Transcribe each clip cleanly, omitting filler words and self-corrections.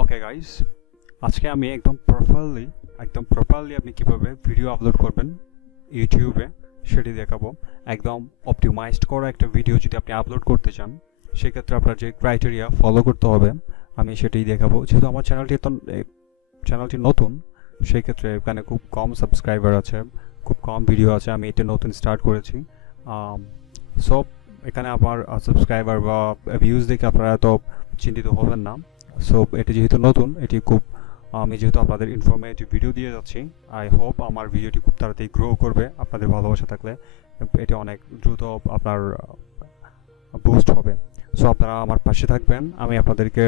Okay guys, আজকে আমি একদম প্রপারলি আপনি কিভাবে ভিডিও আপলোড করবেন ইউটিউবে সেটি দেখাবো। একদম অপটিমাইজড করা একটা ভিডিও যদি আপনি আপলোড করতে চান, সেক্ষেত্রে আপনার যে ক্রাইটেরিয়া ফলো করতে হবে আমি সেটাই দেখাবো। যেহেতু আমার চ্যানেলটি নতুন, সেই ক্ষেত্রে এখানে খুব কম সাবস্ক্রাইবার আছে, খুব কম ভিডিও আছে। আমি এটা নতুন স্টার্ট করেছি। সব এখানে আমার সাবস্ক্রাইবার বা ভিউজ দেখে আপনারা তো চিন্তিত হবেন না। সো এটি যেহেতু নতুন, আমি যেহেতু আপনাদের ইনফরমেটিভ ভিডিও দিয়ে যাচ্ছি, আই হোপ আমার ভিডিওটি খুব তাড়াতাড়ি গ্রো করবে। আপনাদের ভালোবাসা থাকলে এটি অনেক দ্রুত আপনার বুস্ট হবে। সো আপনারা আমার পাশে থাকবেন। আমি আপনাদেরকে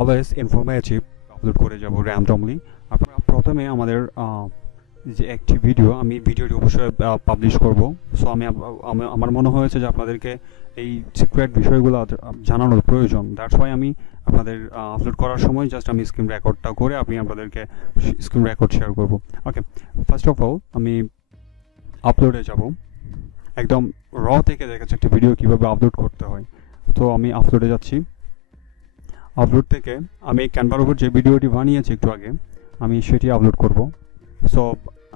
অলওয়েজ ইনফরমেটিভ আপলোড করে যাব র্যান্ডমলি। আপনারা প্রথমে আমাদের যে একটি ভিডিওটি অবশ্যই পাবলিশ করব। সো আমার মনে হয়েছে যে আপনাদেরকে এই সিক্রেট বিষয়গুলো জানানোর প্রয়োজন। দ্যাটস ওয়াই আমি আপনাদের আপলোড করার সময় জাস্ট আমি স্ক্রিন রেকর্ডটা করে আপনাদেরকে স্ক্রিন রেকর্ড শেয়ার করব। ওকে, ফার্স্ট অফ অল আমি আপলোডে যাব। একদম র থেকে দেখাচ্ছে একটা ভিডিও কীভাবে আপলোড করতে হয়। তো আমি আপলোডে যাচ্ছি। আপলোড থেকে আমি ক্যানভার উপর যে ভিডিওটি বানিয়েছি একটু আগে, আমি সেটি আপলোড করব। সো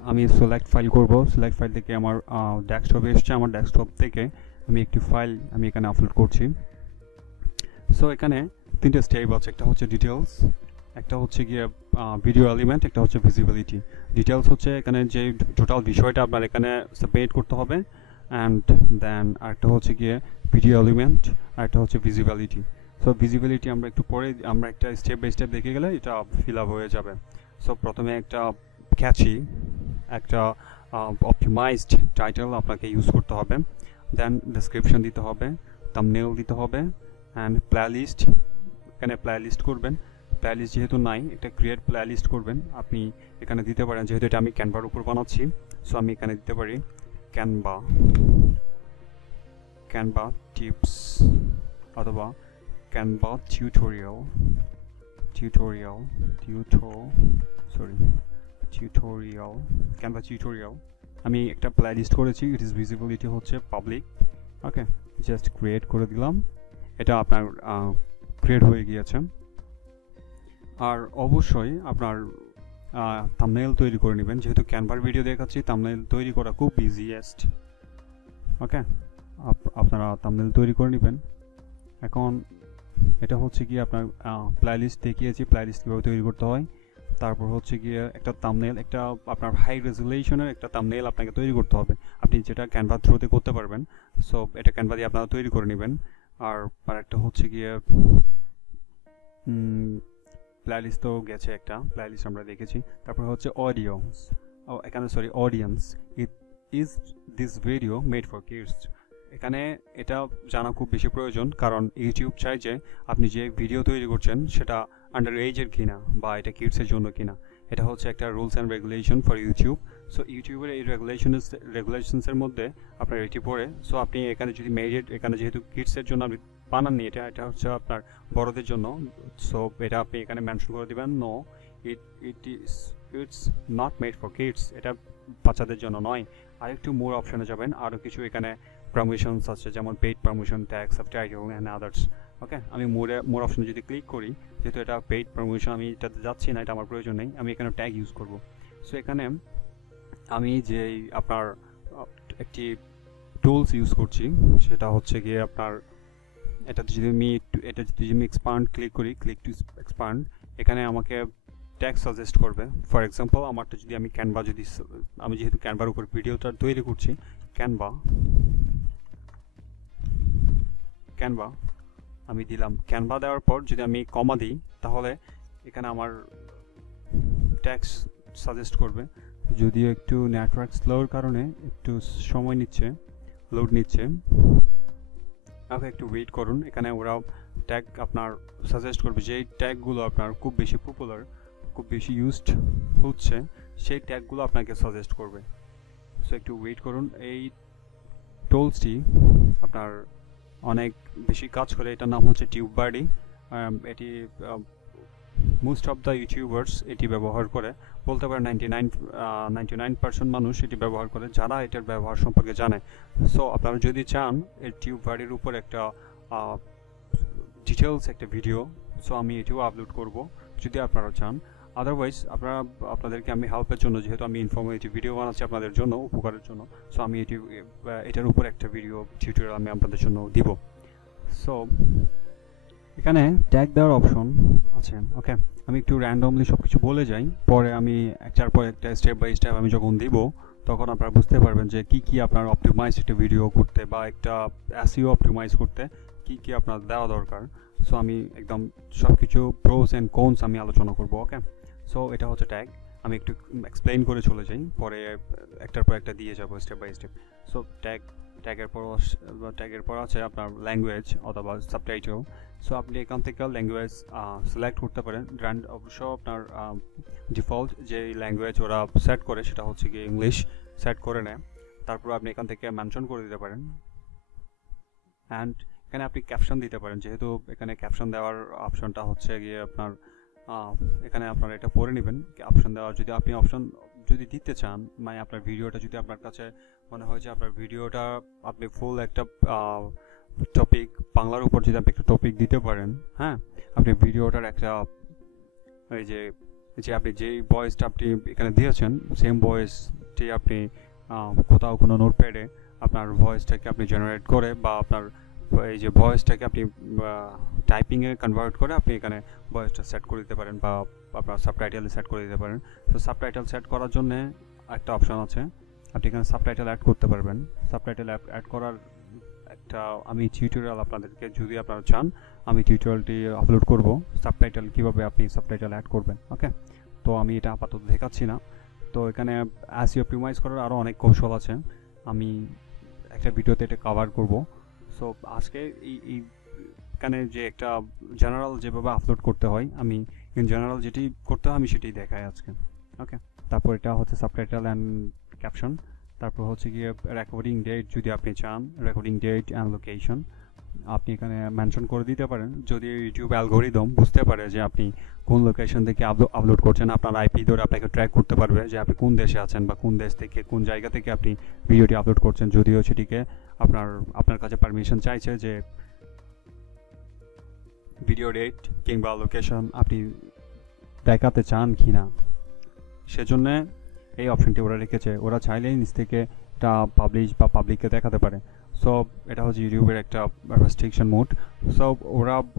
আমি সিলেক্ট ফাইল করব। সিলেক্ট ফাইল থেকে আমার ডেস্কটপে এসছে। আমার ডেস্কটপ থেকে আমি একটি ফাইল আমি এখানে আপলোড করছি। সো এখানে তিনটে স্টেপ আছে। একটা হচ্ছে ডিটেলস, একটা হচ্ছে গিয়ে ভিডিও এলিমেন্ট, একটা হচ্ছে ভিজিবিলিটি। ডিটেলস হচ্ছে এখানে যে টোটাল বিষয়টা আপনার এখানে সাবমিট করতে হবে, অ্যান্ড দেন আরেকটা হচ্ছে গিয়ে ভিডিও এলিমেন্ট, আরেকটা হচ্ছে ভিজিবিলিটি। সো ভিজিবিলিটি আমরা একটু পরে আমরা একটা স্টেপ বাই স্টেপ দেখে গেলে এটা ফিল আপ হয়ে যাবে। সো প্রথমে একটা ক্যাচি, একটা অপটিমাইজড টাইটেল আপনাকে ইউজ করতে হবে। দেন ডেসক্রিপশন দিতে হবে, থাম্বনেল দিতে হবে, অ্যান্ড প্লেলিস্ট। এখানে প্লেলিস্ট করবেন। প্লেলিস্ট যেহেতু নাই, এটা ক্রিয়েট প্লেলিস্ট করবেন। আপনি এখানে দিতে পারেন, যেহেতু এটা আমি ক্যানভার উপর বানাচ্ছি, সো আমি এখানে দিতে পারি ক্যানভা টিপস অথবা ক্যানভা টিউটোরিয়াল। আমি একটা প্লেলিস্ট করেছি। ইট ইজ ভিজিবিলিটি হচ্ছে পাবলিক। ওকে, জাস্ট ক্রিয়েট করে দিলাম। এটা আপনার ক্রিয়েট হয়ে গিয়েছে। আর অবশ্যই আপনার থাম্বনেল তৈরি করে নেবেন। যেহেতু ক্যানভার ভিডিও দেখাচ্ছি, থাম্বনেল তৈরি করা খুব ইজিয়েস্ট। ওকে, আপনারা থাম্বনেল তৈরি করে নেবেন। এখন এটা হচ্ছে গিয়ে আপনার প্লেলিস্ট দেখিয়েছি, প্লেলিস্ট কীভাবে তৈরি করতে হয়। তারপর হচ্ছে গিয়ে একটা থাম্বনেল, একটা আপনার হাই রেজুলেশনের একটা থাম্বনেল আপনাকে তৈরি করতে হবে, আপনি যেটা ক্যানভা থ্রুতে করতে পারবেন। সো এটা ক্যানভা দিয়ে আপনারা তৈরি করে নেবেন। আর একটা হচ্ছে গিয়ে প্লেলিস্ট তো গেছে, একটা প্লেলিস্ট আমরা দেখেছি। তারপর হচ্ছে audience. Is this video made for kids? এখানে এটা জানা খুব বেশি প্রয়োজন, কারণ ইউটিউব চাই যে আপনি যে ভিডিও তৈরি করছেন সেটা আন্ডার এজের কিনা বা এটা কিডসের জন্য কিনা। এটা হচ্ছে একটা rules and regulation for YouTube. So ইউটিউবের এই রেগুলেশনসের মধ্যে আপনার এটি পড়ে। সো আপনি এখানে যদি এখানে যেহেতু কিডসের জন্য আপনি বানাননি, এটা হচ্ছে আপনার বড়দের জন্য। সো এটা আপনি এখানে মেনশন করে দেবেন, no, it's not made for kids, এটা বাচ্চাদের জন্য নয়। আরেকটু মোর অপশনে যাবেন, আরও কিছু এখানে পারমিশনস আছে, যেমন paid permission, tag, subtitle and others. Okay, আমি মোর অপশনে যদি ক্লিক করি, যেহেতু এটা পেইড পারমিশন, আমি এটাতে যাচ্ছি না, এটা আমার প্রয়োজন নেই, আমি এখানে ট্যাগ ইউজ করব। সো এখানে আমি যে আপনার একটি টুলস ইউজ করছি, সেটা হচ্ছে গিয়ে আপনার এটা যদি আমি এক্সপান্ড ক্লিক করি, ক্লিক টু এক্সপান্ড, এখানে আমাকে ট্যাগ সাজেস্ট করবে। ফর এক্সাম্পল আমারটা যদি আমি যেহেতু ক্যানভার উপর ভিডিওটা তৈরি করছি, ক্যানভা আমি দিলাম। ক্যানভা দেওয়ার পর যদি আমি কমা দিই, তাহলে এখানে আমার ট্যাক্স সাজেস্ট করবে। যদিও একটু নেটওয়ার্ক স্লোর কারণে একটু সময় নিচ্ছে, লোড নিচ্ছে, আপনি একটু ওয়েট করুন। এখানে ওরা ট্যাগ আপনার সাজেস্ট করবে, যেই ট্যাগগুলো আপনার খুব বেশি পপুলার, খুব বেশি ইউজড হচ্ছে, সেই ট্যাগগুলো আপনাকে সাজেস্ট করবে। সো একটু ওয়েট করুন। এই টুলসটি আপনার অনেক বেশি কাজ করে। এটার নাম হচ্ছে টিউববার্ডি। এটি মোস্ট অফ দ্য ইউটিউবার্স এটি ব্যবহার করে। বলতে পারেন 99% মানুষ এটি ব্যবহার করে যারা এটার ব্যবহার সম্পর্কে জানে। সো আপনারা যদি চান এই টিউব বাড়ির উপর একটা ডিটেলস একটা ভিডিও, সো আমি এটিও আপলোড করব যদি আপনারা চান। আদারওয়াইজ আপনাদেরকে আমি হেল্পের জন্য, যেহেতু আমি ইনফরমেটিভ ভিডিও বানাচ্ছি আপনাদের জন্য, উপকারের জন্য, সো আমি এটার উপর একটা ভিডিও টিউটোরিয়াল আমি আপনাদের জন্য দিব। সো এখানে ট্যাগ দেওয়ার অপশন আছে। ওকে, আমি একটু র্যান্ডমলি সব কিছু বলে যাই, পরে আমি একটার পর একটা স্টেপ বাই স্টেপ আমি যখন দিব তখন আপনারা বুঝতে পারবেন যে কি আপনার অপটিমাইজ একটা ভিডিও করতে বা একটা এসইও অপটিমাইজ করতে কি আপনার দেওয়া দরকার। সো আমি একদম সব কিছু প্রোস অ্যান্ড কোনস আমি আলোচনা করব। ওকে, সো এটা হচ্ছে ট্যাগ। আমি একটু এক্সপ্লেইন করে চলে যাই, পরে একটার পর একটা দিয়ে যাব স্টেপ বাই স্টেপ। সো ট্যাগের পর আছে আপনার ল্যাঙ্গুয়েজ অথবা সাবটাইটেল। সো আপনি এখান থেকে ল্যাঙ্গুয়েজ সিলেক্ট করতে পারেন। অবশ্য আপনার ডিফল্ট যে ল্যাঙ্গুয়েজ ওরা সেট করে সেটা হচ্ছে কি ইংলিশ সেট করে নেয়। তারপর আপনি এখান থেকে মেনশন করে দিতে পারেন। অ্যান্ড এখানে আপনি ক্যাপশন দিতে পারেন, যেহেতু এখানে ক্যাপশন দেওয়ার অপশনটা হচ্ছে গিয়ে আপনার এখানে আপনারা এটা পড়ে নেবেন। অপশন দেওয়ার যদি আপনি অপশন যদি দিতে চান, মানে আপনার ভিডিওটা যদি আপনার কাছে মনে হয় যে আপনার ভিডিওটা আপনি ফুল একটা টপিক বাংলার উপর যদি আপনি একটা টপিক দিতে পারেন, হ্যাঁ, আপনি ভিডিওটার একটা যে আপনি যেই ভয়েসটা আপনি এখানে দিয়েছেন সেম ভয়েসটি আপনি কোথাও কোনো নোটপ্যাডে আপনার ভয়েসটাকে আপনি জেনারেট করে বা আপনার এই যে ভয়েসটাকে আপনি টাইপিংয়ে কনভার্ট করে আপনি এখানে ভয়েসটা সেট করে দিতে পারেন বা আপনার সাবটাইটেলে সেট করে দিতে পারেন। তো সাবটাইটেল সেট করার জন্য একটা অপশন আছে, আপনি এখানে সাবটাইটেল অ্যাড করতে পারবেন। সাবটাইটেল অ্যাড করার একটা আমি টিউটোরিয়াল আপনাদেরকে, যদি আপনারা চান আমি টিউটোরিয়ালটি আপলোড করব সাবটাইটেল কীভাবে আপনি সাবটাইটেল অ্যাড করবেন। ওকে, তো আমি এটা আপাতত দেখাচ্ছি না। তো এখানে এসইও অপটিমাইজ করার আরও অনেক কৌশল আছে, আমি একটা ভিডিওতে এটা কভার করব। সো আজকে এখানে যে একটা জেনারেল যেভাবে আপলোড করতে হয়, আমি ইন জেনারেল যেটি করতে হয় আমি সেটাই দেখাই আজকে। ওকে, তারপর এটা হচ্ছে সাবটাইটেল অ্যান্ড ক্যাপশন। তারপর হচ্ছে গিয়ে রেকর্ডিং ডেট, যদি আপনি চান রেকর্ডিং ডেট অ্যান্ড লোকেশন আপনি এখানে মেনশন করে দিতে পারেন। যদি ইউটিউব অ্যালগোরিদম বুঝতে পারে যে আপনি কোন লোকেশন থেকে আপলোড করছেন, আপনার আইপি ধরে আপনাকে ট্র্যাক করতে পারবে যে আপনি কোন দেশে আছেন বা কোন দেশ থেকে কোন জায়গা থেকে আপনি ভিডিওটি আপলোড করছেন। যদিও সেটিকে আপনার কাছে পারমিশন চাইছে যে ভিডিও ডেট কিংবা লোকেশন আপনি দেখাতে চান কি না, সেজন্য এই অপশনটি ওরা রেখেছে। ওরা চাইলেই নিজ থেকে এটা পাবলিশ বা পাবলিককে দেখাতে পারে। সো এটা হচ্ছে ইউটিউবের একটা রেস্ট্রিকশন মোড। সো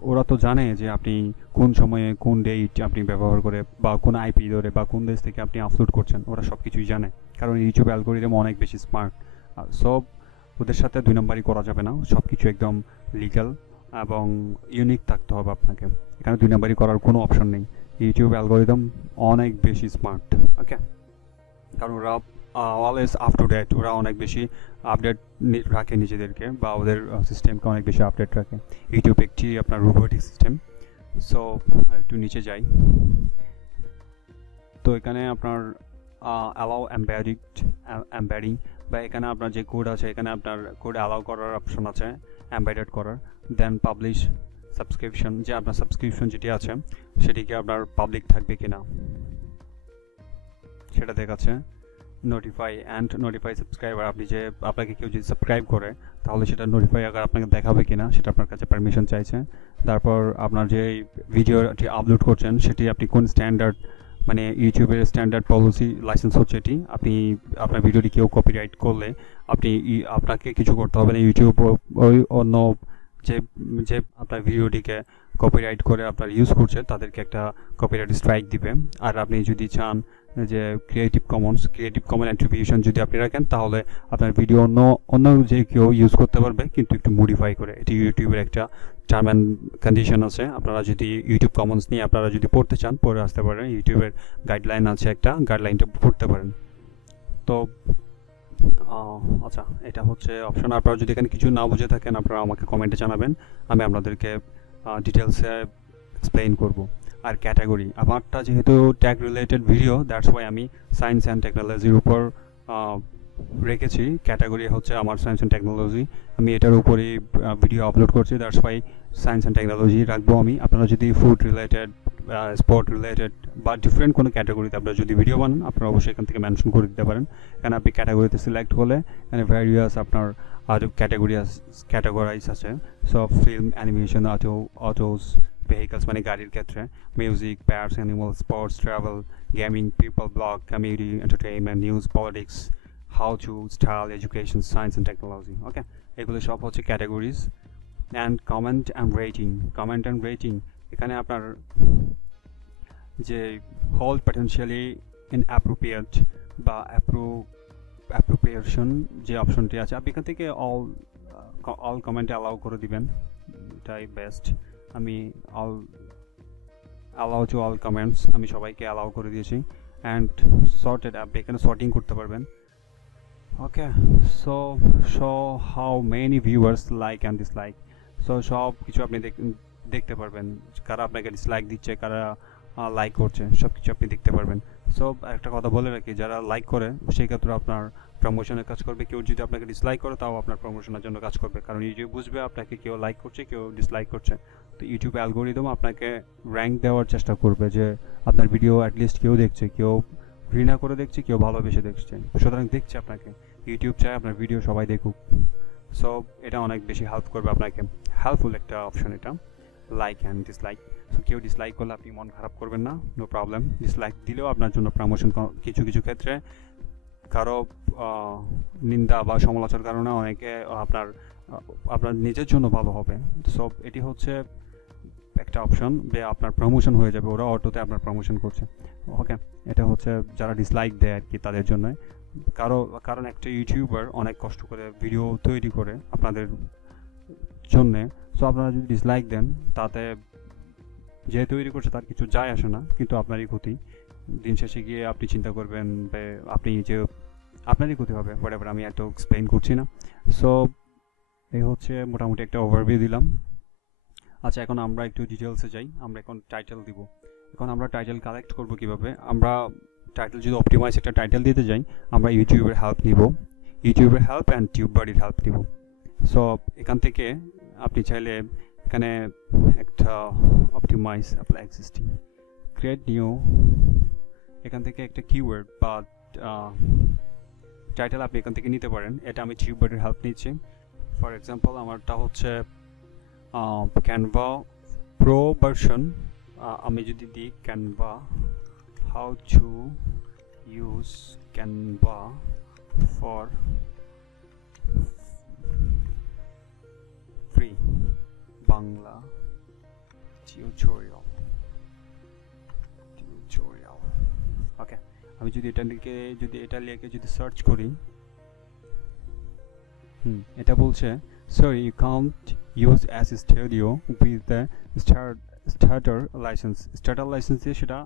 ওরা তো জানে যে আপনি কোন সময়ে কোন ডেট আপনি ব্যবহার করে বা কোন আইপি ধরে বা কোন দেশ থেকে আপনি আপলোড করছেন, ওরা সব কিছুই জানে, কারণ ইউটিউব অ্যালগোরিদম অনেক বেশি স্মার্ট। সব ওদের সাথে দুই নম্বরই করা যাবে না, সব কিছু একদম লিগ্যাল এবং ইউনিক থাকতে হবে আপনাকে। এখানে দুই নম্বরই করার কোনো অপশন নেই। ইউটিউব অ্যালগোরিদম অনেক বেশি স্মার্ট। ওকে, কারণ ওরা অলওয়েজ আপ টু ডেট, ওরা অনেক বেশি আপডেট রাখে নিজেদেরকে বা ওদের সিস্টেমকে অনেক বেশি আপডেট রাখে। ইউটিউব একটি আপনার রোবোটিক সিস্টেম। সো একটু নিচে যাই, তো এখানে আপনার অ্যালাউ এমবেডিং বা এখানে আপনার যে কোড আছে এখানে আপনার কোড অ্যালাউ করার অপশন আছে, এমবেডেড করার। দেন পাবলিশ সাবস্ক্রিপশন, যে আপনার সাবস্ক্রিপশন যেটি আছে সেটিকে আপনার পাবলিক থাকবে কিনা সেটা দেখাচ্ছে। নোটিফাই সাবস্ক্রাইবার, আপনি যে আপনাকে কেউ যদি সাবস্ক্রাইব করে তাহলে সেটা নোটিফাই আগে আপনাকে দেখাবে কিনা সেটা আপনার কাছে পারমিশন চাইছে। তারপর আপনার যে ভিডিওটি আপলোড করছেন সেটি আপনি কোন স্ট্যান্ডার্ড, মানে ইউটিউবের স্ট্যান্ডার্ড পলিসি লাইসেন্স হচ্ছে এটি। আপনি আপনার ভিডিওটি কেউ কপিরাইট করলে আপনাকে কিছু করতে হবে না, ইউটিউব ওই অন্য যে আপনার ভিডিওটিকে কপিরাইট করে আপনার ইউজ করছে তাদেরকে একটা কপিরাইট স্ট্রাইক দিবে। আর আপনি যদি চান যে ক্রিয়েটিভ কমন অ্যাট্রিবিউশন যদি আপনি রাখেন তাহলে আপনার ভিডিও অন্য যে কেউ ইউজ করতে পারবে, কিন্তু একটু মডিফাই করে। এটি ইউটিউবের একটা টার্ম অ্যান্ড কন্ডিশন আছে। আপনারা যদি ইউটিউব কমন্স নিয়ে আপনারা যদি পড়তে চান পড়ে আসতে পারেন, ইউটিউবের গাইডলাইন আছে, একটা গাইডলাইনটা পড়তে পারেন। তো আচ্ছা, এটা হচ্ছে অপশন। আপনারা যদি এখানে কিছু না বুঝে থাকেন আপনারা আমাকে কমেন্টে জানাবেন, আমি আপনাদেরকে ডিটেলসে এক্সপ্লেইন করব। আর ক্যাটাগরি, আমারটা যেহেতু tag related video, that's why আমি সায়েন্স অ্যান্ড টেকনোলজির উপর রেখেছি। ক্যাটাগরি হচ্ছে আমার সায়েন্স অ্যান্ড টেকনোলজি, আমি এটার উপরেই ভিডিও আপলোড করছি, that's why science and technology রাখবো আমি। আপনারা যদি ফুড রিলেটেড স্পোর্ট রিলেটেড বা ডিফারেন্ট কোনো ক্যাটাগরিতে আপনারা যদি ভিডিও বানান আপনারা অবশ্যই এখান থেকে মেনশন করে দিতে পারেন। কারণ আপনি ক্যাটাগরিতে সিলেক্ট হলে এখানে ভ্যারিয়াস আপনার ক্যাটাগরাইজ আছে। সব ফিল্ম, অ্যানিমেশন, অটোস, ভেহিকলস মানে গাড়ির ক্ষেত্রে, music, pets, animal, sports, travel, gaming, people, blog, community, entertainment, news, politics, how to, style, education, science and technology. Okay, এগুলো সব হচ্ছে categories. And comment and rating এখানে আপনার যে হোল্ড পটেনশিয়ালি ইনঅ্যাপ্রোপ্রিয়েট বা অ্যাপ্রোপ্রিয়েশন যে অপশনটি আছে আপনি এখান থেকে অল কমেন্টে অ্যালাউ করে দিবেন, এটাই বেস্ট। আমি অ্যালাউ টু অল কমেন্টস আমি সবাইকে অ্যালাউ করে দিয়েছি। অ্যান্ড সর্টেড আপনি এখানে সর্টিং করতে পারবেন। Okay, so how many viewers like and dislike, so সব কিছু আপনি দেখতে পারবেন, কারা আপনাকে ডিসলাইক দিচ্ছে, কারা লাইক করছে, সব কিছু আপনি দেখতে পারবেন। সো একটা কথা বলে রাখি, যারা লাইক করে সেই ক্ষেত্রে আপনার প্রমোশনের কাজ করবে, কেউ যদি আপনাকে ডিসলাইক করে তাও আপনার প্রমোশনের জন্য কাজ করবে, কারণ ইউটিউব বুঝবে আপনাকে কেউ লাইক করছে কেউ ডিসলাইক করছে। তো ইউটিউব অ্যালগোরিদম আপনাকে র্যাঙ্ক দেওয়ার চেষ্টা করবে যে আপনার ভিডিও অ্যাটলিস্ট কেউ দেখছে, কেউ ঘৃণা করে দেখছে, কেউ ভালোবেসে দেখছে, সুতরাং দেখছে আপনাকে। ইউটিউব চায় আপনার ভিডিও সবাই দেখুক। সো এটা অনেক বেশি হেল্প করবে আপনাকে, হেল্পফুল একটা অপশন এটা, লাইক অ্যান্ড ডিসলাইক। সো কেউ ডিসলাইক করলে আপনি মন খারাপ করবেন না, নো প্রবলেম। ডিসলাইক দিলেও আপনার জন্য প্রমোশন কিছু কিছু ক্ষেত্রে কারো নিন্দা বা সমালোচনার কারণে অনেকে আপনার নিজের জন্য ভালো হবে। সো এটি হচ্ছে একটা অপশন যে আপনার প্রমোশন হয়ে যাবে, ওরা অটোতে আপনার প্রমোশন করছে। ওকে, এটা হচ্ছে যারা ডিসলাইক দেয় আর কি তাদের জন্য। কারণ একটা ইউটিউবার অনেক কষ্ট করে ভিডিও তৈরি করে আপনাদের জন্যে। সো আপনারা যদি ডিসলাইক দেন তাতে যে তৈরি করছে তার কিছু যায় আসে না, কিন্তু আপনারই ক্ষতি। দিন শেষে গিয়ে আপনি চিন্তা করবেন আপনি যে আপনারই ক্ষতি হবে, হোয়াটএভার, আমি এত এক্সপ্লেইন করছি না। সো এই হচ্ছে মোটামুটি একটা ওভারভিউ দিলাম। আচ্ছা, এখন আমরা একটু ডিটেলসে যাই। আমরা এখন টাইটেল দিব। এখন আমরা টাইটেল কালেক্ট করব কিভাবে? আমরা টাইটেল যদি অপটিমাইজ একটা টাইটেল দিতে যাই, আমরা ইউটিউবের হেল্প নিব, ইউটিউবের হেল্প অ্যান্ড টিউববাডির হেল্প নিব। সো এখান থেকে আপনি চাইলে এখানে একটা optimize apply existing, create new, এখান থেকে একটা কিওয়ার্ড বা টাইটেল আপনি এখান থেকে নিতে পারেন। এটা আমি টিউববাডির হেল্প নিচ্ছি। ফর এক্সাম্পল আমারটা হচ্ছে ক্যানভা প্রো ভার্সন। আমি যদি দিই Canva, how to use Canva for free Bangla tutorial. Okay, আমি যদি এটা লিখে যদি সার্চ করি, এটা বলছে sorry you can't use as studio with the starter license দিয়ে সেটা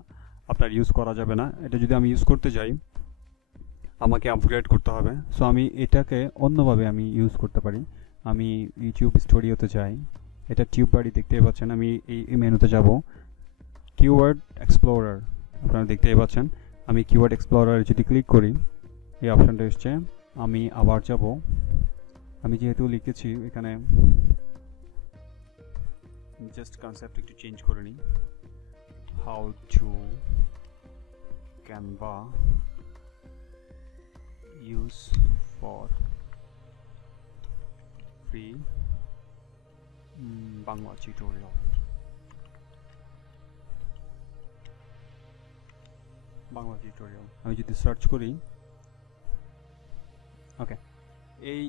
আপনার ইউজ করা যাবে না। এটা যদি আমি ইউজ করতে যাই আমাকে আপগ্রেড করতে হবে। সো আমি এটাকে অন্যভাবে আমি ইউজ করতে পারি। আমি ইউটিউব স্টুডিওতে যাই, এটা টিউববাডি দেখতেই পাচ্ছেন। আমি এই মেনুতে যাব, কিওয়ার্ড এক্সপ্লোরার আপনারা দেখতেই পাচ্ছেন। আমি কিওয়ার্ড এক্সপ্লোরারে যদি ক্লিক করি এই অপশানটা এসছে। আমি আবার যাব, আমি যেহেতু লিখেছি এখানে জাস্ট কনসেপ্ট একটু চেঞ্জ করে নিই, how to Canva use for free Bangla tutorial. আমি যদি সার্চ করি, ওকে, এই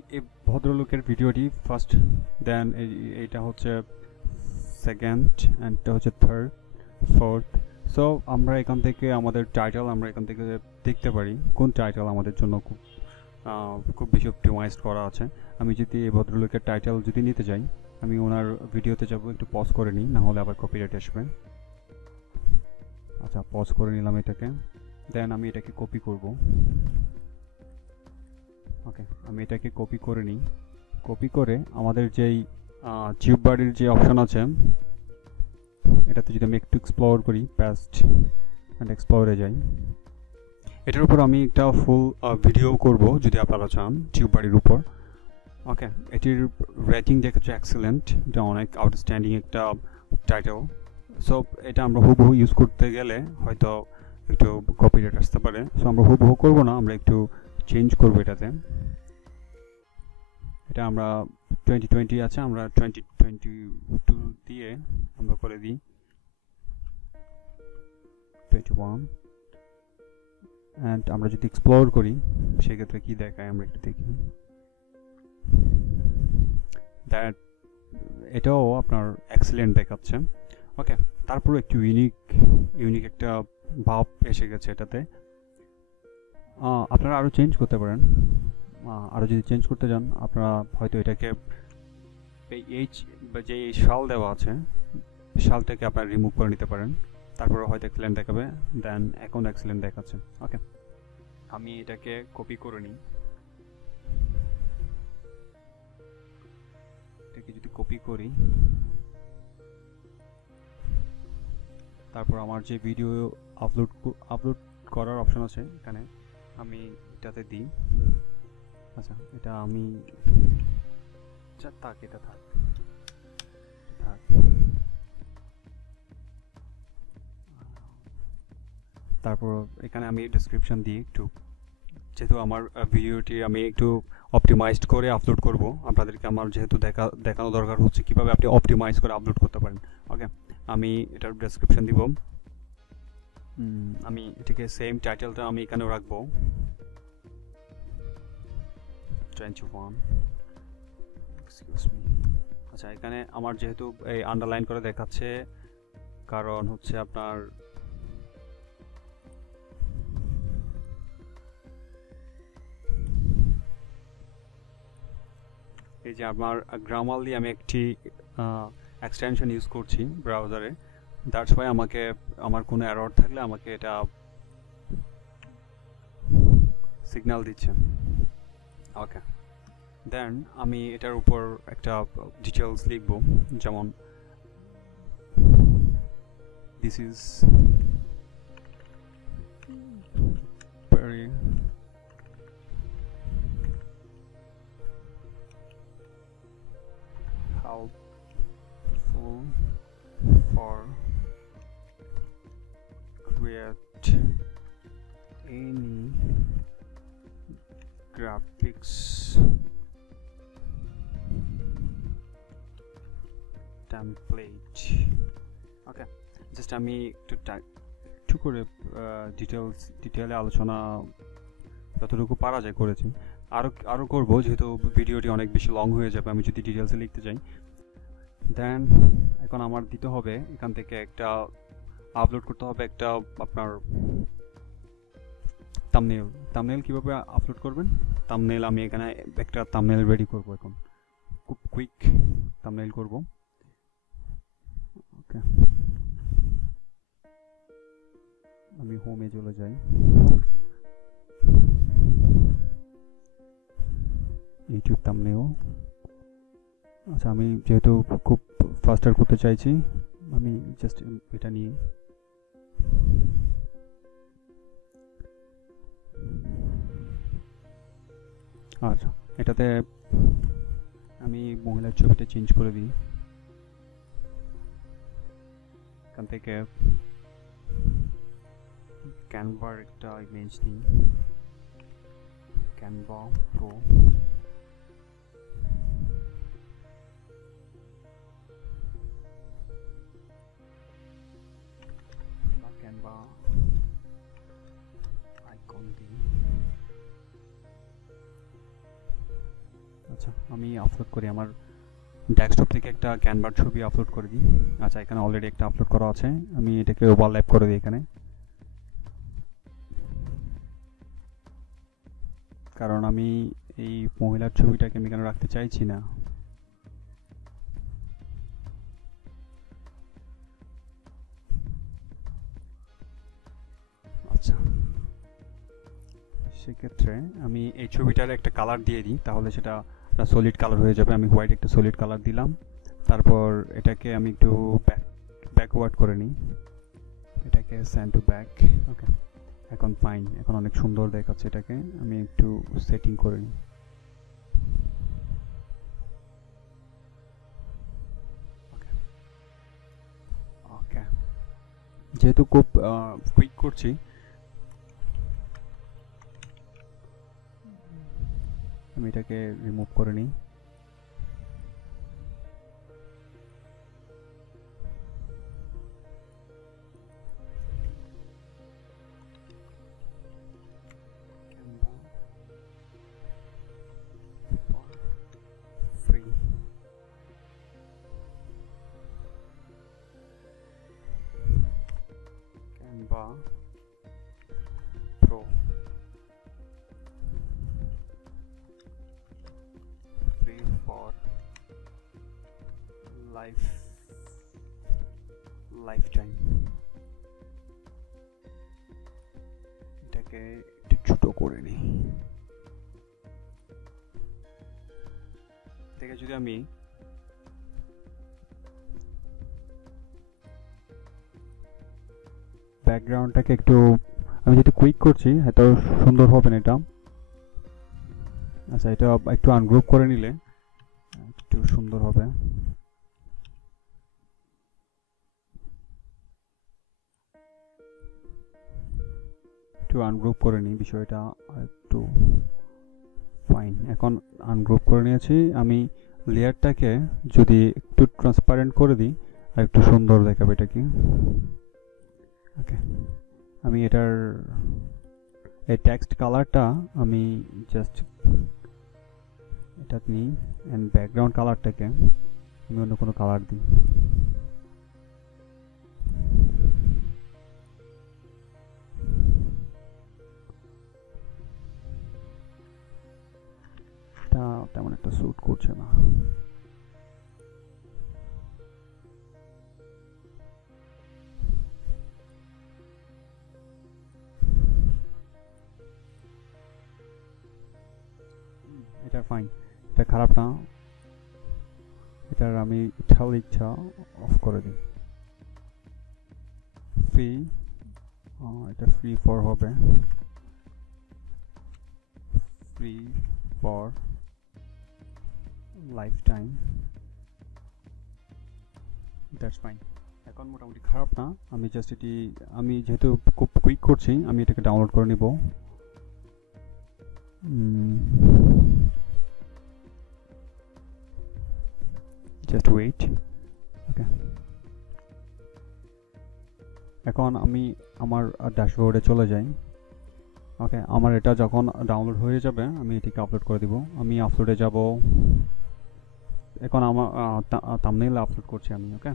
ভদ্রলোকের ভিডিওটি ফার্স্ট, দেন এইটা হচ্ছে সেকেন্ড, অ্যান্ড এটা হচ্ছে থার্ড, ফোর্থ। সো আমরা এখান থেকে আমাদের টাইটেল আমরা এখান থেকে দেখতে পারি কোন টাইটেল আমাদের জন্য খুব বেশি অপটিমাইজড করা আছে। আমি যদি এই ভদ্রলোকের টাইটেল যদি নিতে যাই, আমি ওনার ভিডিওতে যাব, একটু পজ করে নিই, না হলে আবার কপিরাইট আসবে। আচ্ছা, পজ করে নিলাম এটাকে, দেন আমি এটাকে কপি করব। ওকে, আমি এটাকে কপি করে নিই। কপি করে আমাদের যেই টিউববাডির যে অপশন আছে এটাতে যদি আমি একটু এক্সপ্লোর করি, পেস্ট অ্যান্ড এক্সপ্লোরে যাই, এটার উপর আমি একটা ফুল ভিডিও করব যদি আপনারা চান টিউববাডির উপর। ওকে, এটির রেটিং দেখাচ্ছে এক্সেলেন্ট, এটা অনেক আউটস্ট্যান্ডিং একটা টাইটেল। সো এটা আমরা হুবহু ইউজ করতে গেলে হয়তো একটু কপিরাইট আসতে পারে, সো আমরা হুবহু করবো না, আমরা একটু চেঞ্জ করবো এটাতে। এটা আমরা 2020 আছে, আমরা 2022 দিয়ে আমরা করে দিই 21। অ্যান্ড আমরা যদি এক্সপ্লোর করি সেক্ষেত্রে কি দেখায় আমরা একটু দেখি। দ্যাট এটাও আপনার এক্সিলেন্ট দেখাচ্ছে। ওকে, তারপর একটু ইউনিক একটা ভাব এসে গেছে এটাতে। আপনারা আরও চেঞ্জ করতে পারেন, আরও যদি চেঞ্জ করতে চান আপনারা হয়তো এটাকে এই যে এই শাল দেওয়া আছে শালটাকে আপনারা রিমুভ করে নিতে পারেন, তারপরে হয়তো এক্সিলেন্ট দেখাবে, দেন এখন এক্সিলেন্ট দেখাচ্ছে। ওকে, আমি এটাকে কপি করে নিই। এটাকে যদি কপি করি, তারপর আমার যে ভিডিও আপলোড করার অপশন আছে এখানে আমি এটাতে দিই। আচ্ছা, এটা আমি থাক, এটা থাক। তারপর এখানে আমি ডেসক্রিপশন দিই একটু, যেহেতু আমার ভিডিওটি আমি একটু অপটিমাইজড করে আপলোড করব, আপনাদেরকে আমার যেহেতু দেখানো দরকার হচ্ছে কীভাবে আপনি অপটিমাইজ করে আপলোড করতে পারেন। ওকে, আমি এটার ডেসক্রিপশন দিব। আমি এটাকে সেম টাইটেলটা আমি এখানেও রাখবো 21। Excuse me. আচ্ছা, এখানে আমার যেহেতু এই আন্ডারলাইন করে দেখাচ্ছে, কারণ হচ্ছে আপনার এই যে আমার গ্রামারলি আমি একটি এক্সটেনশন ইউজ করছি ব্রাউজারে, দ্যাটস ওয়াই আমাকে আমার কোনো এরর থাকলে আমাকে এটা সিগন্যাল দিচ্ছে। ওকে, দেন আমি এটার উপর একটা ডিটেলস লিখব, যেমন this is very helpful for create any graphics template. Okay, just আমি একটু করে ডিটেলে আলোচনা যতটুকু পারা যায় করেছি, আরও করবো, যেহেতু ভিডিওটি অনেক বেশি লং হয়ে যাবে আমি যদি ডিটেলসে লিখতে চাই। দেন এখন আমার দিতে হবে এখান থেকে একটা আপলোড করতে হবে একটা আপনার থাম্বনেল কিভাবে আপলোড করবেন। থাম্বনেল আমি এখানে একটা থাম্বনেল রেডি করব, এখন খুব কুইক থাম্বনেল করব। ওকে, আমি হোমে চলে যাই, ইউটিউব থাম্বনেল। আচ্ছা, আমি যেহেতু খুব ফাস্টার করতে চাইছি আমি জাস্ট এটা নিয়ে আচ্ছা এটাতে আমি মহিলার ছবিটা চেঞ্জ করে দিই, এখান থেকে ক্যানভার একটা ইমেজ নিই, ক্যানভা প্রো, ক্যানভা আইকন দিই। আচ্ছা, আমি আপলোড করি আমার ডেস্কটপ থেকে একটা ক্যানভার ছবি আপলোড করে দিই। আচ্ছা, এখানে অলরেডি একটা আপলোড করা আছে, আমি এটাকে ওভারল্যাপ করে দিই এখানে, কারণ আমি এই মহিলার ছবিটাকে আমি এখানে রাখতে চাইছি না। আচ্ছা, সেক্ষেত্রে আমি এই ছবিটার একটা কালার দিয়ে দিই, তাহলে সেটা সলিড কালার হয়ে যাবে। আমি হোয়াইট একটা সলিড কালার দিলাম, তারপর এটাকে আমি একটু ব্যাকওয়ার্ড করে নিই, এটাকে সেন্ড টু ব্যাক। ওকে, এখন ফাইন, এখন অনেক সুন্দর দেখাচ্ছে। এটাকে আমি একটু সেটিং করে নিই। ওকে, যেহেতু খুব কুইক করছি, আমি এটাকে রিমুভ করে নিই। Canva Pro free for lifetime। এটাকে একটু ছোট করে নিই। থেকে যদি আমি ব্যাকগ্রাউন্ডটাকে একটু, আমি যেহেতু কুইক করছি এত সুন্দর হবে না এটা। আচ্ছা, এটা একটু আনগ্রুপ করে নিলে একটু সুন্দর হবে। একটু আনগ্রুপ করে নিই বিষয়টা একটু। ফাইন, এখন আনগ্রুপ করে নিয়েছি। আমি লেয়ারটাকে যদি একটু ট্রান্সপারেন্ট করে দিই আর একটু সুন্দর দেখাবে এটা কি। ওকে, আমি এটার এই টেক্সট কালারটা আমি জাস্ট এটা নিই, এন্ড ব্যাকগ্রাউন্ড কালারটাকে আমি অন্য কোনো কালার দিই। এটা তেমন একটা স্যুট করছে না। এটা ফাইন, এটা খারাপ না। এটার আমি ইটালিকটা অফ করে দিই। ফ্রি, এটা ফ্রি ফর হবে, free for lifetime. That's fine. এখন মোটামুটি খারাপ না। আমি জাস্ট এটি, আমি যেহেতু খুব কুইক করছি, আমি এটাকে ডাউনলোড করে নিব। Just wait. ওকে, এখন আমি আমার ড্যাশবোর্ডে চলে যাই। ওকে, আমার এটা যখন ডাউনলোড হয়ে যাবে আমি এটিকে আপলোড করে দিব। আমি আপলোডে যাব। এখন আমার থাম্বনেইল আপলোড করছি আমি। ওকে,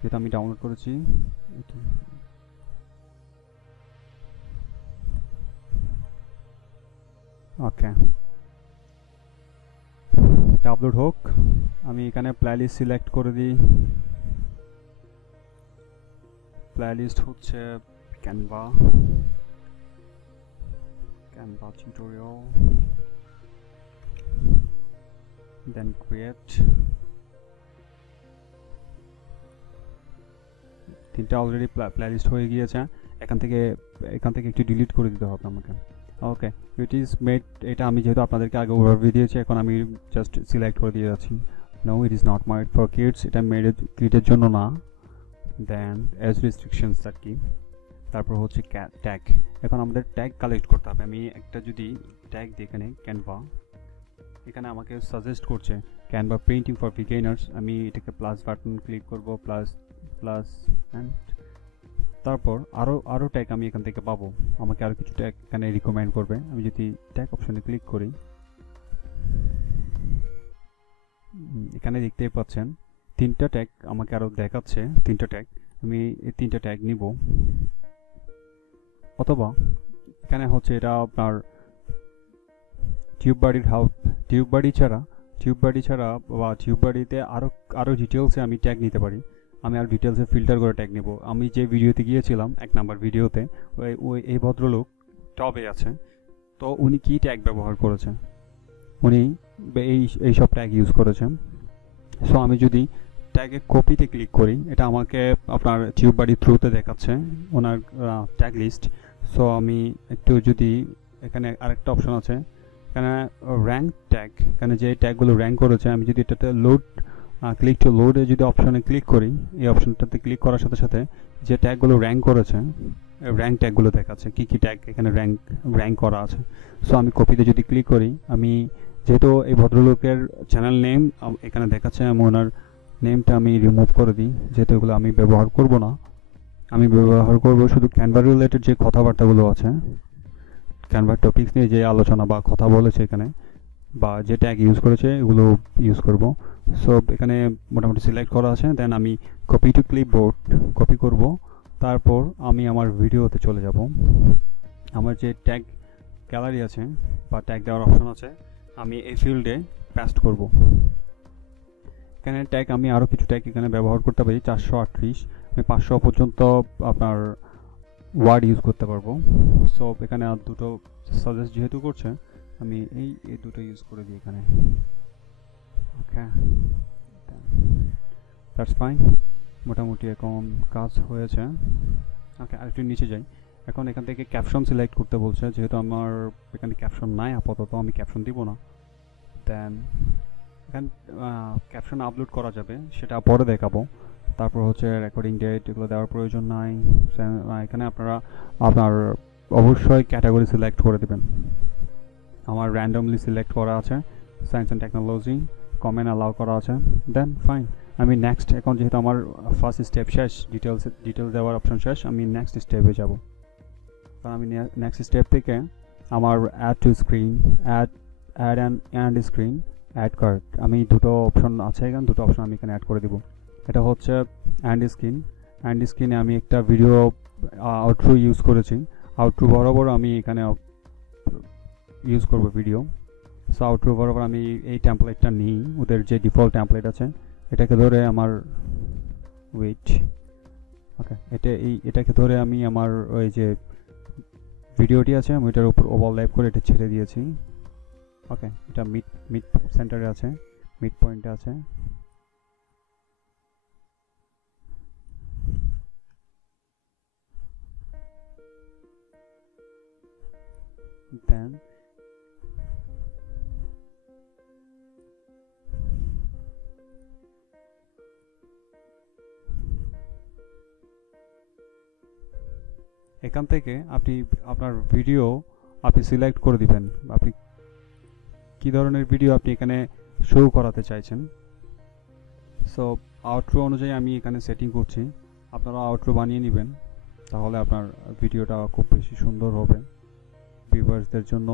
যেটা আমি ডাউনলোড করেছি। ওকে, এটা আপলোড হোক। আমি এখানে প্লেলিস্ট সিলেক্ট করে দিই। প্লেলিস্ট হচ্ছে ক্যানভা টিউটোরিয়াল, দেন ক্রিয়েট। তিনটা অলরেডি প্লেলিস্ট হয়ে গিয়েছে। এখান থেকে একটু ডিলিট করে দিতে হবে আমাকে। ওকে, ইট ইজ মেড। এটা আমি যেহেতু আপনাদেরকে আগে ওভারভিউ দিয়েছি, এখন আমি জাস্ট সিলেক্ট করে দিয়ে যাচ্ছি। No, it is not made for kids, এটা মেড কিডের জন্য না। দেন এজ রেস্ট্রিকশনস আর কি। তারপর হচ্ছে ট্যাগ। এখন আমাদের ট্যাগ কালেক্ট করতে হবে। আমি একটা যদি ট্যাগ দিই এখানে ক্যানভা, এখানে আমাকে সাজেস্ট করছে ক্যানভা পেইন্টিং ফর বিগিনার্স। আমি এটাকে প্লাস বাটন ক্লিক করব, প্লাস অ্যান্ড তারপর আরও ট্যাগ আমি এখান থেকে পাবো। আমাকে আরও কিছু ট্যাগ এখানে রিকমেন্ড করবে। আমি যদি ট্যাগ অপশনে ক্লিক করি, এখানে দেখতেই পাচ্ছেন তিনটা ট্যাগ আমাকে আরও দেখাচ্ছে। তিনটা ট্যাগ, আমি এই তিনটা ট্যাগ নিব। অথবা এখানে হচ্ছে এটা আপনার টিউব বাড়ি ছাড়া বা টিউব বাড়িতে আরও ডিটেলসে আমি ট্যাগ নিতে পারি। আমি আর ডিটেলসে ফিল্টার করে ট্যাগ নেব। আমি যে ভিডিওতে গিয়েছিলাম 1 নাম্বার ভিডিওতে, এই ভদ্রলোক টবে আছে, তো উনি কি ট্যাগ ব্যবহার করেছেন, উনি এই সব ট্যাগ ইউজ করেছেন। সো আমি যদি ট্যাগে কপিতে ক্লিক করি, এটা আমাকে আপনার টিউব বাড়ি থ্রুতে দেখাচ্ছে ওনার ট্যাগ লিস্ট। সো আমি একটু যদি এখানে আরেকটা অপশন আছে, এখানে র্যাঙ্ক ট্যাগ, এখানে যে ট্যাগগুলো র্যাঙ্ক করেছে, আমি যদি এটাতে ক্লিক টু লোডে যদি অপশনে ক্লিক করি, এই অপশনটাতে ক্লিক করার সাথে সাথে যে ট্যাগগুলো র্যাঙ্ক করেছে, র্যাঙ্ক ট্যাগগুলো দেখাচ্ছে কী কী ট্যাগ এখানে র্যাঙ্ক করা আছে। সো আমি কপিতে যদি ক্লিক করি, আমি যেহেতু এই ভদ্রলোকের চ্যানেল নেম এখানে দেখাচ্ছে, আমি ওনার নেমটা আমি রিমুভ করে দিই, যেহেতু এগুলো আমি ব্যবহার করব না। আমি ব্যবহার করব শুধু ক্যানভা রিলেটেড যে কথাবার্তাগুলো আছে, ক্যানভা টপিক্স নিয়ে যে আলোচনা বা কথা বলেছে এখানে, বা যে ট্যাগ ইউজ করেছে এগুলো ইউজ করব। সো এখানে মোটামুটি সিলেক্ট করা আছে। দেন আমি কপি টু ক্লিপবোর্ড কপি করব, তারপর আমি আমার ভিডিওতে চলে যাব। আমার যে ট্যাগ গ্যালারি আছে বা ট্যাগ দেওয়ার অপশন আছে, আমি এই ফিল্ডে পেস্ট করব। এখানে ট্যাগ আমি আরও কিছু ট্যাগ এখানে ব্যবহার করতে পারি, 438, আমি 500 পর্যন্ত আপনার ওয়ার্ড ইউজ করতে পারবো। সো এখানে আর দুটো সাজেস্ট যেহেতু করছে, আমি এই দুটো ইউজ করে দিই এখানে। ওকে, দ্যাটস ফাইন, মোটামুটি এখন কাজ হয়েছে। ওকে, আরেকটু নিচে যাই। এখন এখান থেকে ক্যাপশন সিলেক্ট করতে বলছে, যেহেতু আমার এখানে ক্যাপশন নাই আপাতত, আমি ক্যাপশন দিব না। দেন এখানে ক্যাপশন আপলোড করা যাবে, সেটা পরে দেখাবো। তারপর হচ্ছে রেকর্ডিং ডেট, এগুলো দেওয়ার প্রয়োজন নাই। এখানে আপনার অবশ্যই ক্যাটাগরি সিলেক্ট করে দেবেন। আমার র্যান্ডমলি সিলেক্ট করা আছে, science and technology, comment allow করা আছে। দেন ফাইন, আমি নেক্সট, এখন যেহেতু আমার ফার্স্ট স্টেপ শেষ, ডিটেলস দেওয়ার অপশন শেষ, আমি নেক্সট স্টেপে যাব। কারণ আমি নেক্সট স্টেপ থেকে আমার add to screen, add end screen, add card, আমি দুটো অপশন আছে এখানে, দুটো অপশন আমি এখানে অ্যাড করে দেবো। এটা হচ্ছে অ্যান্ড স্ক্রিনে আমি একটা ভিডিও আউটরো ইউজ করেছি, আউটরো বরাবর আমি এখানে ইউজ করব ভিডিও। সো আউটরো বরাবর আমি এই টেমপ্লেটটা নিই, ওদের যে ডিফল্ট টেমপ্লেট আছে, এটাকে ধরে আমার ওকে, এটাকে ধরে আমি আমার ওই যে ভিডিওটি আছে, আমি এটার উপর ওভারল্যাপ করে এটা ছেড়ে দিয়েছি। ওকে, এটা মিড সেন্টারে আছে, মিড পয়েন্টে আছে। দেন এখান থেকে আপনি আপনার ভিডিও আপনি সিলেক্ট করে দিবেন, আপনি কি ধরনের ভিডিও আপনি এখানে শো করাতে চাইছেন। সো আউটরো অনুযায়ী আমি এখানে সেটিং করছি, আপনারা আউটরো বানিয়ে নেবেন, তাহলে আপনার ভিডিওটা খুব বেশি সুন্দর হবে ভিউয়ার্সদের জন্য।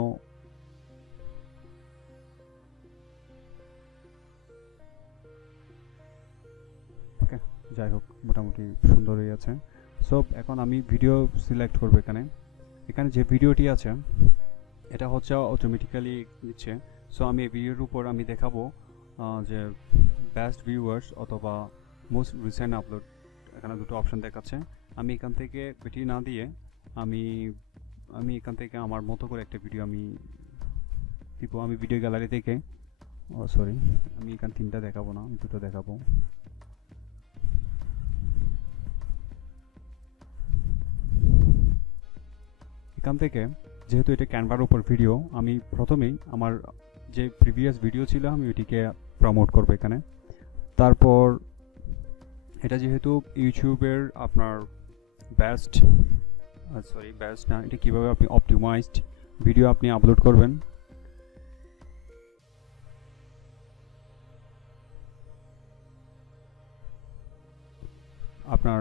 ওকে, যাই হোক, মোটামুটি সুন্দরই আছে। সো এখন আমি ভিডিও সিলেক্ট করব। এখানে যে ভিডিওটি আছে এটা হচ্ছে অটোমেটিক্যালি নিচ্ছে। সো আমি এই ভিডিওর উপর আমি দেখাবো যে বেস্ট ভিউয়ার্স অথবা মোস্ট রিসেন্ট আপলোড, এখানে দুটো অপশন দেখাচ্ছে। আমি এখান থেকে এটি না দিয়ে আমি এখান থেকে আমার মতো করে একটা ভিডিও আমি দিব। আমি ভিডিও গ্যালারি থেকে সরি, আমি এখানে তিনটা দেখাবো না, আমি দুটো দেখাবো। এখান থেকে যেহেতু এটা ক্যানভার উপর ভিডিও, আমি প্রথমেই আমার যে প্রিভিয়াস ভিডিও ছিল আমি ওইটিকে প্রমোট করবো এখানে। তারপর এটা যেহেতু ইউটিউবের আপনার বেস্ট না, এটা কীভাবে আপনি অপটিমাইজড ভিডিও আপনি আপলোড করবেন, আপনার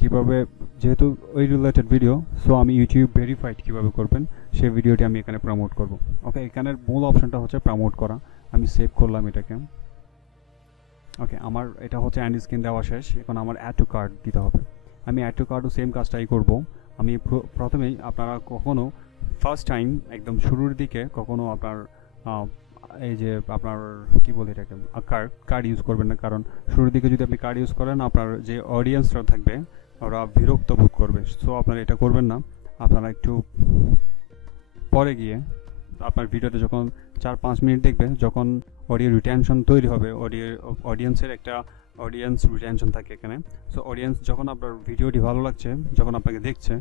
কীভাবে, যেহেতু ওই রিলেটেড ভিডিও, সো আমি ইউটিউব ভেরিফাইড কীভাবে করবেন সেই ভিডিওটি আমি এখানে প্রমোট করব। ওকে, এখানের মূল অপশনটা হচ্ছে প্রমোট করা, আমি সেভ করলাম এটাকে। ওকে, আমার এটা হচ্ছে অ্যান্ড স্ক্রিন দেওয়া শেষ, এখন আমার অ্যাড টু কার্ড দিতে হবে। আমি অ্যাড টু কার্ডও সেম কাজটাই করব। আমি প্রথমেই, আপনারা কখনও ফার্স্ট টাইম একদম শুরুর দিকে কখনও আপনার এই যে আপনার কি বলে এটাকে কার্ড ইউজ করবেন না, কারণ শুরুর দিকে যদি আপনি কার্ড ইউজ করেন আপনার যে অডিয়েন্সরা থাকবে ওরা বিরক্ত বোধ করবে। সো আপনারা এটা করবেন না, আপনারা একটু পরে গিয়ে আপনার ভিডিওতে যখন 4-5 মিনিট দেখবে, যখন অডিও রিটেনশন তৈরি হবে, অডিয়েন্সের একটা অডিয়েন্স রিটেনশন থাকে এখানে। সো অডিয়েন্স যখন আপনার ভিডিওটি ভালো লাগছে, যখন আপনাকে দেখছে,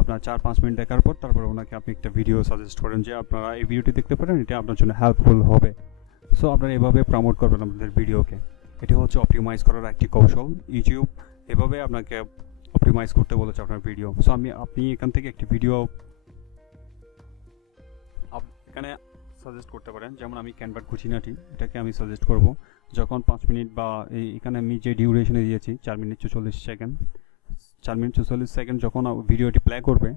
আপনার 4-5 মিনিট দেখার পর তারপর ওনাকে আপনি একটা ভিডিও সাজেস্ট করেন যে আপনারা এই ভিডিওটি দেখতে পারেন, এটা আপনার জন্য হেল্পফুল হবে। সো আপনারা এভাবে প্রমোট করবেন আপনাদের ভিডিওকে। এটি হচ্ছে অপটিমাইজ করার একটি কৌশল। ইউটিউব এভাবে আপনাকে অপটিমাইজ করতে বলেছে আপনার ভিডিও। সো আপনি এখান থেকে একটি ভিডিও এখানে সাজেস্ট করতে পারেন। যেমন আমি ক্যানভার খুঁটিনাটি এটাকে আমি সাজেস্ট করব যখন 5 মিনিট বা এখানে আমি যে ডিউরেশনে দিয়েছি 4 মিনিট 44 সেকেন্ড, 4 মিনিট 44 সেকেন্ড যখন ভিডিওটি প্লে করবে,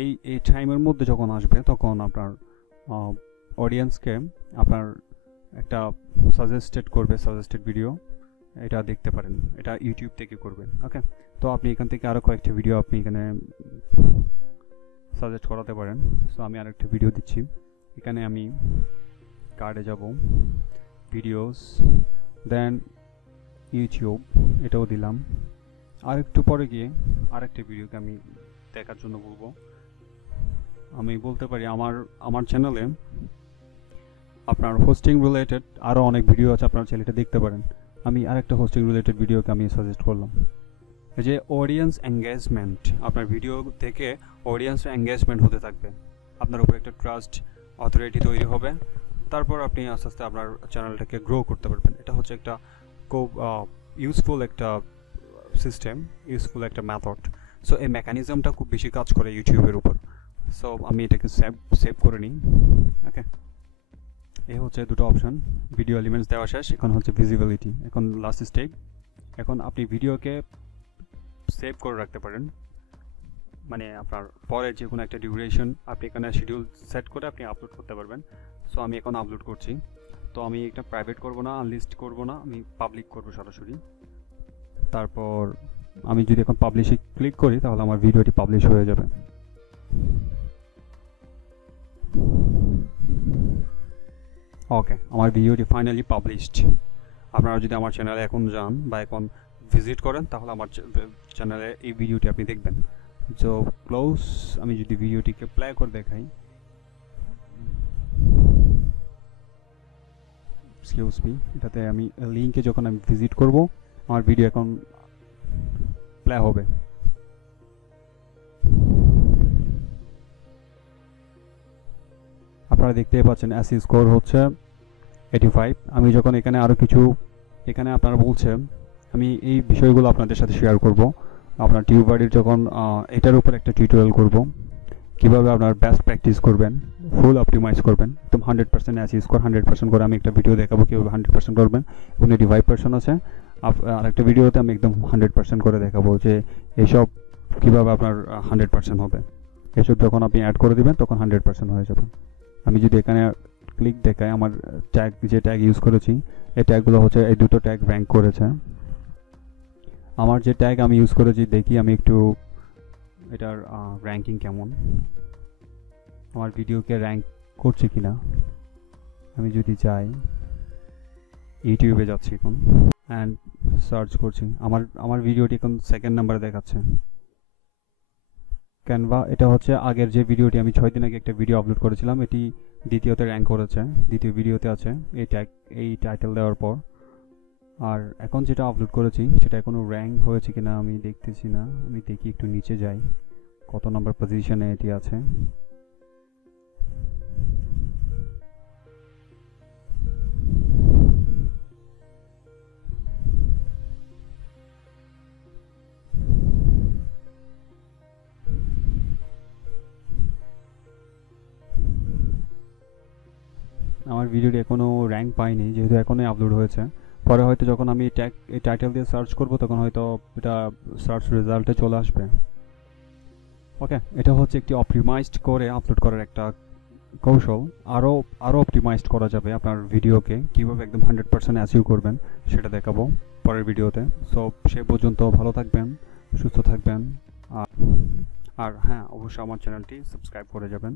এই টাইমের মধ্যে যখন আসবে তখন আপনার অডিয়েন্সকে আপনার একটা সাজেস্টেড ভিডিও এটা দেখতে পারেন। এটা ইউটিউব থেকে করবেন। ওকে, তো আপনি এখান থেকে আরও কয়েকটা ভিডিও আপনি এখানে সাজেস্ট করাতে পারেন। সো আমি আরেকটা ভিডিও দিচ্ছি। এখানে আমি কার্ডে যাব, ভিডিওস, দেন ইউটিউব, এটাও দিলাম। আর একটু পরে গিয়ে আরেকটা ভিডিওকে আমি দেখার জন্য বলবো। আমি বলতে পারি আমার চ্যানেলে আপনার হোস্টিং রিলেটেড আরও অনেক ভিডিও আছে, আপনার চ্যানেলটা দেখতে পারেন। আমি আরেকটা হোস্টিং রিলেটেড ভিডিওকে আমি সাজেস্ট করলাম। এই যে অডিয়েন্স এঙ্গেজমেন্ট, আপনার ভিডিও থেকে অডিয়েন্স এঙ্গেজমেন্ট হতে থাকবে, আপনার উপর একটা ট্রাস্ট অথরিটি তৈরি হবে, তারপর আপনি আস্তে আস্তে আপনার চ্যানেলটাকে গ্রো করতে পারবেন। এটা হচ্ছে একটা খুব ইউজফুল একটা সিস্টেম, ইউজফুল একটা মেথড। সো এই মেকানিজমটা খুব বেশি কাজ করে ইউটিউবের উপর। সো আমি এটাকে সেভ করে নিই। ওকে, এই হচ্ছে দুটো অপশন, ভিডিও এলিমেন্টস দেওয়া শেষ। এখন হচ্ছে ভিজিবিলিটি, এখন লাস্ট স্টেপ। এখন আপনি ভিডিওকে সেভ করে রাখতে পারেন, মানে আপনার পরে যে কোনো একটা ডিউরেশন আপনি এখানে শিডিউল সেট করে আপনি আপলোড করতে পারবেন। সো আমি এখন আপলোড করছি। তো আমি এটা প্রাইভেট করব না, আনলিস্ট করব না, আমি পাবলিক করব সরাসরি। তারপর আমি যদি এখন পাবলিশে ক্লিক করি তাহলে আমার ভিডিওটি পাবলিশ হয়ে যাবে। ওকে, আমার ভিডিওটি ফাইনালি পাবলিশড। আপনারা যদি আমার চ্যানেলে এখন যান বা এখন ভিজিট করেন তাহলে আমার চ্যানেলে এই ভিডিওটি আপনি দেখবেন। সো ক্লোজ, আমি যদি ভিডিওটিকে প্লে করে দেখাই, এক্সকিউজ মি, এটাতে আমি লিঙ্কে যখন আমি ভিজিট করব আমার ভিডিও এখন প্লে হবে। আপনারা দেখতেই পাচ্ছেন এসি স্কোর হচ্ছে 85। আমি যখন এখানে আরও কিছু এখানে আপনারা বলছে আমি এই বিষয়গুলো আপনাদের সাথে শেয়ার করব। আপনার টিউবারের যখন এটার উপর একটা টিউটোরিয়াল করব, কীভাবে আপনার বেস্ট প্র্যাকটিস করবেন, ফুল অপটিমাইজ করবেন, একদম 100% এসি স্কোর 100% করে আমি একটা ভিডিও দেখাবো কীভাবে 100% করবেন। এবং 85% আছে। আরেকটা ভিডিওতে আমি একদম 100% করে দেখাবো যে এসব কীভাবে আপনার 100% হবে। এসব যখন আপনি অ্যাড করে দেবেন তখন 100% হয়ে যাবে। আমি যদি এখানে ক্লিক দেখাই, আমার ট্যাগ যে ট্যাগ ইউজ করেছি এই ট্যাগগুলো হচ্ছে এই দুটো ট্যাগ র্যাঙ্ক করেছে। আমার যে ট্যাগ আমি ইউজ করেছি দেখি আমি একটু এটার র্যাঙ্কিং কেমন, আমার ভিডিওকে র্যাঙ্ক করছে কিনা। আমি যদি যাই ইউটিউবে যাচ্ছি এখন অ্যান্ড সার্চ করছি, আমার ভিডিওটি এখন সেকেন্ড নাম্বারে দেখাচ্ছে। ক্যানভা, এটা হচ্ছে আগের যে ভিডিওটি আমি 6 দিন আগে একটা ভিডিও আপলোড করেছিলাম, এটি দ্বিতীয়তে র্যাঙ্ক করেছে, দ্বিতীয় ভিডিওতে আছে এই টাইটেল দেওয়ার পর। আর এখন যেটা আপলোড করেছি সেটা এখনও র্যাঙ্ক হয়েছে কিনা আমি দেখতেছি না। আমি দেখি একটু নিচে যাই কত নাম্বার পজিশনে এটি আছে। আমার ভিডিওটি এখনও র্যাঙ্ক পাইনি যেহেতু এখনই আপলোড হয়েছে। পরে হয়তো যখন আমি এই টাইটেল দিয়ে সার্চ করব তখন হয়তো এটা সার্চ রেজাল্টে চলে আসবে। ওকে, এটা হচ্ছে একটি অপটিমাইজড করে আপলোড করার একটা কৌশল। আরও অপটিমাইজড করা যাবে আপনার ভিডিওকে, কীভাবে একদম 100% অ্যাচিভ করবেন সেটা দেখাবো পরের ভিডিওতে। সো সে পর্যন্ত ভালো থাকবেন, সুস্থ থাকবেন, আর হ্যাঁ অবশ্যই আমার চ্যানেলটি সাবস্ক্রাইব করে যাবেন।